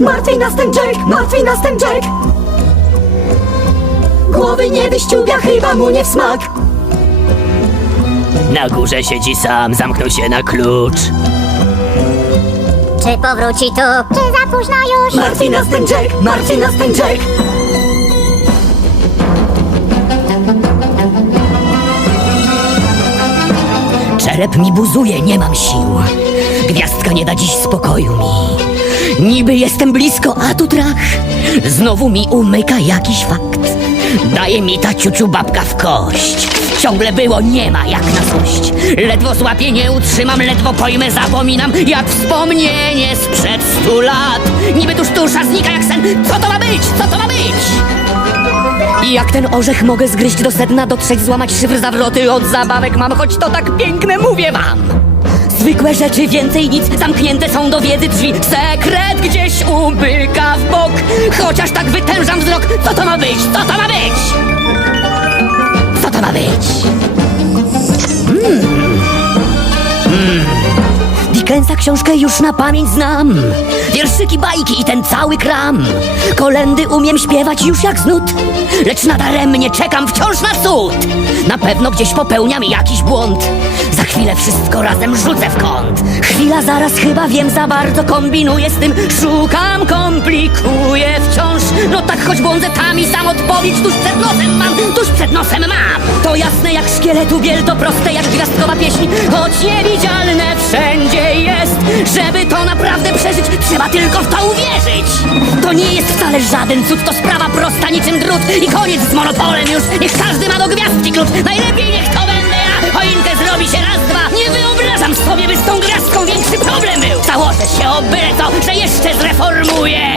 Martwi nas ten Jack, martwi nas ten Jack Głowy nie wyściubia, chyba mu nie w smak Na górze siedzi sam, zamknął się na klucz. Czy powróci tu? Czy za późno już? Martwi nas ten Jack, martwi nas ten Jack Czerep mi buzuje, nie mam sił. Gwiazdka nie da dziś spokoju mi. Niby jestem blisko, a tu trach. Znowu mi umyka jakiś fakt. Daje mi ta ciuciu babka w kość. Ciągle było, nie ma jak na złość. Ledwo złapię, nie utrzymam, ledwo pojmę, zapominam, jak wspomnienie sprzed stu lat. Niby tuż tusza znika jak sen. Co to ma być? Co to ma być? I jak ten orzech mogę zgryźć do sedna, dotrzeć, złamać szyfr zawroty od zabawek mam, choć to tak piękne, mówię wam. Zwykłe rzeczy, więcej nic, zamknięte są do wiedzy drzwi. Sekret gdzieś umyka w bok, chociaż tak wytężam wzrok. Co to ma być? Co to ma być? Co to ma być? Mm. Dickensa książkę już na pamięć znam Wierszyki, bajki i ten cały kram Kolendy umiem śpiewać już jak znud Lecz nadaremnie czekam wciąż na cud Na pewno gdzieś popełniam jakiś błąd chwilę wszystko razem rzucę w kąt. Chwila zaraz chyba wiem za bardzo kombinuję z tym. Szukam, komplikuję wciąż. No tak choć błądzę tam i sam odpowiedź tuż przed nosem mam. Tuż przed nosem mam. To jasne jak szkieletu biel, to proste jak gwiazdkowa pieśń. Choć niewidzialne wszędzie jest. Żeby to naprawdę przeżyć, trzeba tylko w to uwierzyć. To nie jest wcale żaden cud, to sprawa prosta niczym drut. I koniec z monopolem już, niech każdy ma do gwiazdki klucz. Najlepiej sobie, by z tą gwiazdką większy problem był. Założę się o byle co, że jeszcze zreformuję